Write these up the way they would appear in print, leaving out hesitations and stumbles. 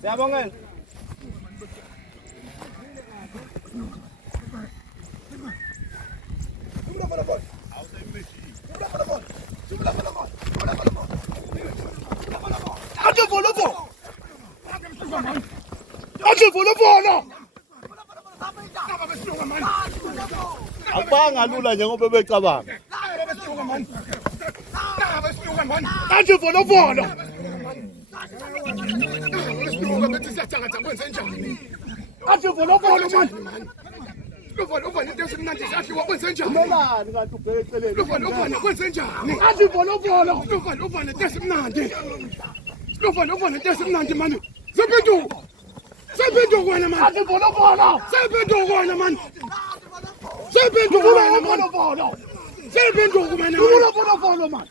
Siyabongen. Akubanga lula njengoba becabanga. Athi volovolo. Athi volovolo man. Uvana into esimnandi sadliwa kwenze njani? Melani kanti ubheke eceleni. Uvana kwenze njani? Athi volovolo. Uvana into esimnandi. Uvana into esimnandi mani. Sephenduka. Sephenduka wena mani. Athi volovolo. Sephenduka wena mani. Sephenduka wena mani. Sephenduka wena mani. Volovolo man.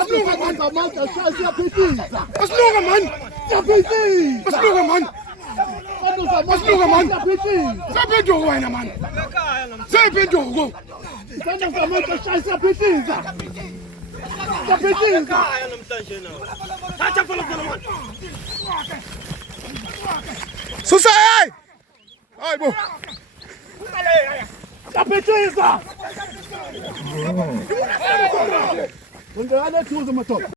Asilunga mani. Amandla siyaphithisa. Asilunga mani. Siyaphithisa. Asilunga mani. Asilunga mani. Siyaphithisa. Sephenduka wena mani. Sephenduka. Isandla samandla siyaphithisa. Siyaphithisa. Thatha volovolo mani. Susa hey! Hayibo. Siyaphithisa. Ngiyale thuzo madoda.